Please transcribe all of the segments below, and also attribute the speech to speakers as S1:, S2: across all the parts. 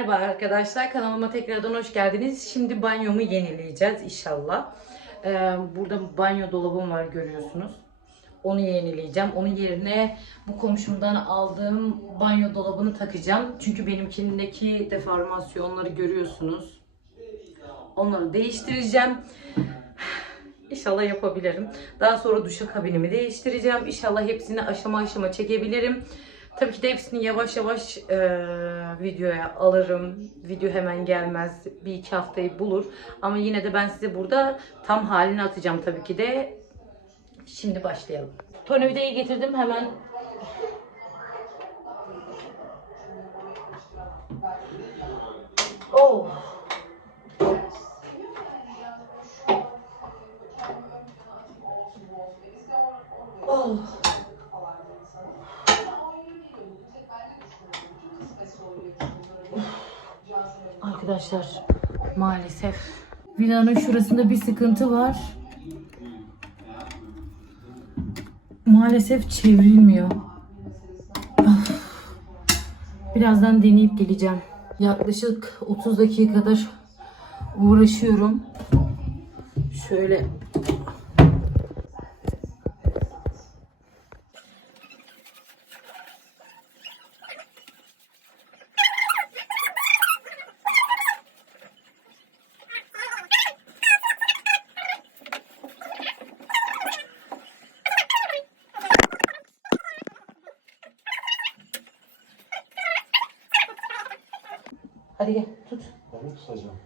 S1: Merhaba arkadaşlar kanalıma tekrardan hoş geldiniz. Şimdi banyomu yenileyeceğiz inşallah. Ee, burada banyo dolabım var görüyorsunuz. Onu yenileyeceğim. Onun yerine bu komşumdan aldığım banyo dolabını takacağım. Çünkü benimkindeki deformasyonları görüyorsunuz. Onları değiştireceğim. İnşallah yapabilirim. Daha sonra duşakabinimi değiştireceğim. İnşallah hepsini aşama aşama çekebilirim. Tabii ki de hepsini yavaş yavaş e, videoya alırım. Video hemen gelmez. Bir iki haftayı bulur. Ama yine de ben size burada tam halini atacağım tabii ki de. Şimdi başlayalım. Tornavidayı getirdim hemen. Oh. Oh. Arkadaşlar maalesef vidanın şurasında bir sıkıntı var. Maalesef çevrilmiyor. Birazdan deneyip geleceğim. Yaklaşık 30 dakikadır uğraşıyorum. Şöyle hadi gel tut.
S2: Ben mi tutacağım?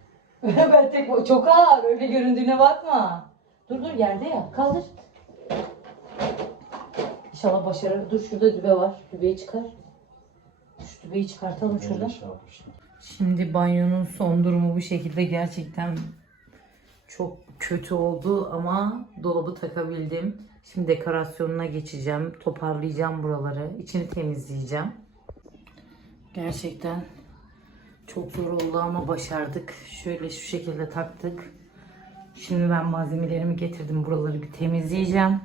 S1: ben tek çok ağır öyle göründüğüne bakma. Dur dur yerde ya kaldır. İnşallah başarır. Dur şurada dübe var. Dübeyi çıkar. Şu dübeyi çıkartalım şuradan.
S2: Şurada. Şey.
S1: Şimdi banyonun son durumu bu şekilde gerçekten çok kötü oldu ama dolabı takabildim. Şimdi dekorasyonuna geçeceğim. Toparlayacağım buraları. İçini temizleyeceğim. Gerçekten çok zor oldu ama başardık. Şöyle şu şekilde taktık. Şimdi ben malzemelerimi getirdim. Buraları bir temizleyeceğim.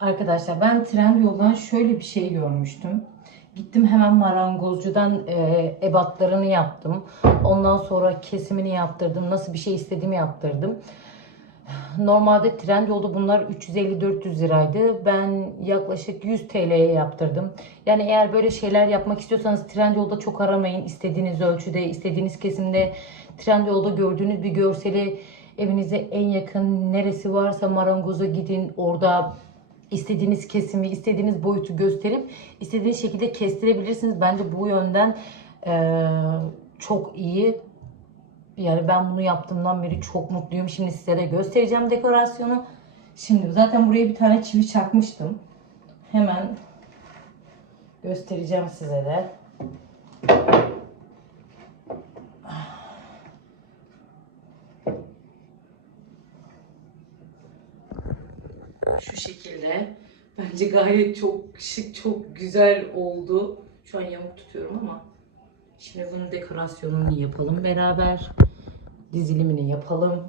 S1: Arkadaşlar ben Trendyol'dan şöyle bir şey görmüştüm. Gittim hemen marangozcudan e, ebatlarını yaptım. Ondan sonra kesimini yaptırdım. Nasıl bir şey istediğimi yaptırdım. Normalde Trendyol'da bunlar 350-400 liraydı. Ben yaklaşık 100 TL'ye yaptırdım. Yani eğer böyle şeyler yapmak istiyorsanız Trendyol'da çok aramayın. İstediğiniz ölçüde, istediğiniz kesimde Trendyol'da gördüğünüz bir görseli evinize en yakın neresi varsa marangoza gidin. Orada istediğiniz kesimi, istediğiniz boyutu gösterip istediğiniz şekilde kestirebilirsiniz. Bence bu yönden eee, çok iyi. Yani ben bunu yaptığımdan beri çok mutluyum. Şimdi size de göstereceğim dekorasyonu. Şimdi zaten buraya bir tane çivi çakmıştım. Hemen göstereceğim size de. Şu şekilde. Bence gayet çok şık, çok güzel oldu. Şu an yamuk tutuyorum ama. Şimdi bunun dekorasyonunu yapalım beraber. Dizilimini yapalım.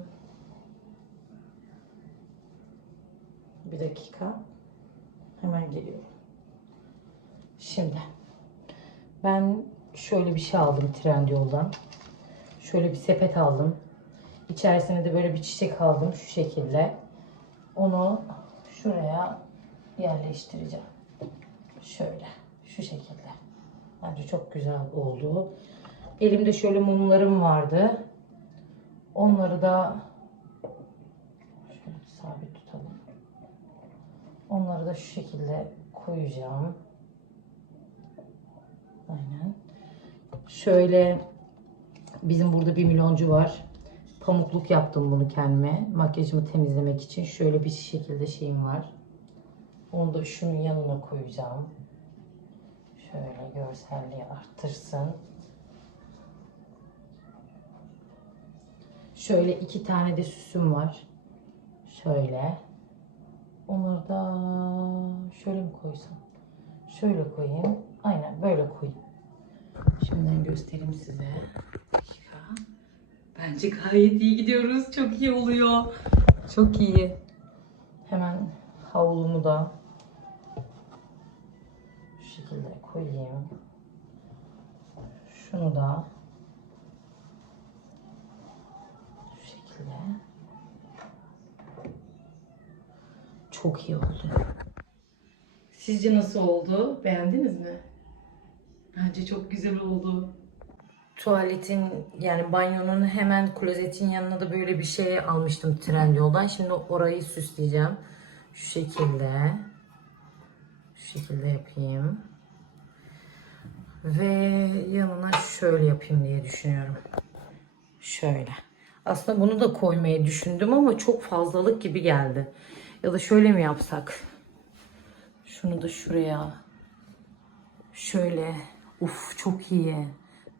S1: Bir dakika. Hemen geliyorum. Şimdi ben şöyle bir şey aldım Trendyol'dan. Şöyle bir sepet aldım. İçerisine de böyle bir çiçek aldım şu şekilde. Onu şuraya yerleştireceğim. Şöyle şu şekilde. Bence çok güzel oldu. Elimde şöyle mumlarım vardı. Onları da şöyle sabit tutalım. Onları da şu şekilde koyacağım. Aynen. Şöyle bizim burada bir milyoncu var. Pamukluk yaptım bunu kendime. Makyajımı temizlemek için. Şöyle bir şekilde şeyim var. Onu da şunun yanına koyacağım. Şöyle görselliği arttırsın. Şöyle iki tane de süsüm var. Şöyle. Onları da şöyle mi koysam? Şöyle koyayım. Aynen böyle koyayım. Şimdiden göstereyim size. Bence gayet iyi gidiyoruz. Çok iyi oluyor. Çok iyi. Hemen havlumu da şu şekilde koyayım. Şunu da şu şekilde. Çok iyi oldu. Sizce nasıl oldu? Beğendiniz mi? Bence çok güzel oldu. Tuvaletin yani banyonun hemen klozetin yanına da böyle bir şey almıştım Trendyol'dan. Şimdi orayı süsleyeceğim. Şu şekilde. Şu şekilde yapayım. Ve yanına şöyle yapayım diye düşünüyorum. Şöyle. Aslında bunu da koymayı düşündüm ama çok fazlalık gibi geldi. Ya da şöyle mi yapsak? Şunu da şuraya. Şöyle. Uf çok iyi.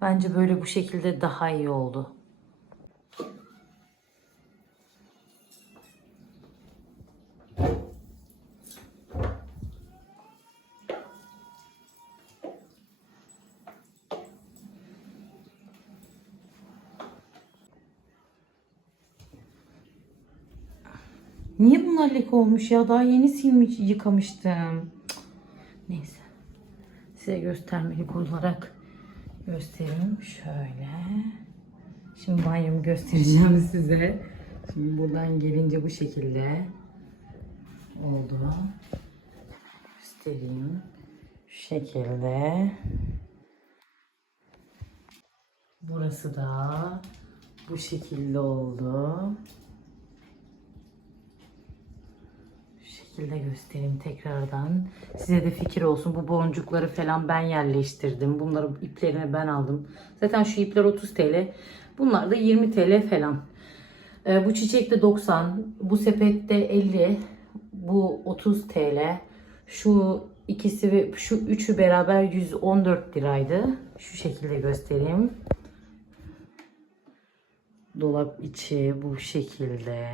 S1: Bence böyle bu şekilde daha iyi oldu. Niye bunlar leke olmuş ya? Daha yeni silmiş, yıkamıştım. Cık. Neyse. Size göstermelik olarak göstereyim. Şöyle. Şimdi banyomu göstereceğim size. Şimdi buradan gelince bu şekilde oldu. Göstereyim. Şu şekilde. Burası da bu şekilde oldu. Şu şekilde göstereyim tekrardan. Size de fikir olsun. Bu boncukları falan ben yerleştirdim. Bunları iplerini ben aldım. Zaten şu ipler 30 TL. Bunlar da 20 TL falan. Ee, bu çiçek de 90. Bu sepette 50. Bu 30 TL. Şu ikisi ve şu üçü beraber 114 liraydı. Şu şekilde göstereyim. Dolap içi bu şekilde.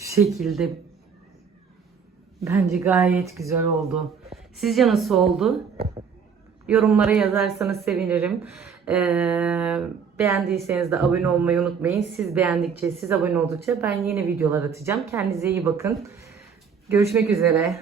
S1: Şekilde bence gayet güzel oldu. Sizce nasıl oldu? Yorumlara yazarsanız sevinirim. Ee, beğendiyseniz de abone olmayı unutmayın. Siz beğendikçe, siz abone oldukça ben yeni videolar atacağım. Kendinize iyi bakın. Görüşmek üzere.